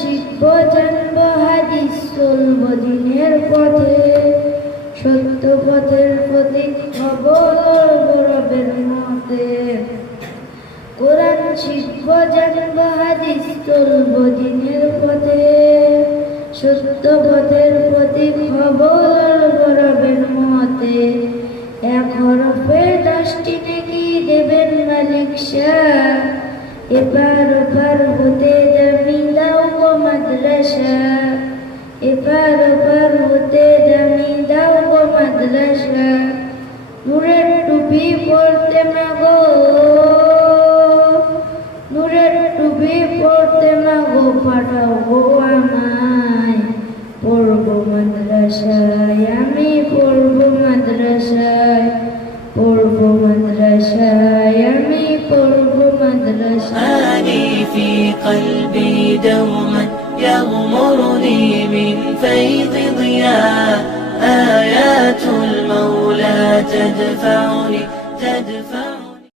শিখব, জানব হাদিস, চলব দিনের পথে। সত্য পথের প্রতি খবর গৌরবের মতে। কোরআন শিখব, জানব হাদিস, চলব দিনের পথে। সত্য পথের প্রতি খবর গৌরবের মতে। এক হরফে দশটি নাকি দেবেন মালিক শাহ। এবার ওপার এবার ওপার হতে দামি দাও গো মাদ্রাসা নূরের টুপি পড়তে না গো নূরের টুপি পড়তে না গো পাঠাও গো আমায় পড়ব মাদ্রাসায় আমি পড়ব মাদ্রাসায় পড়ব মাদ্রাসায় আমি পড়ব মাদ্রাসায় أني في قلبي دوما يغمرني فيض ضياء آيات المولى تدفعني تدفعني.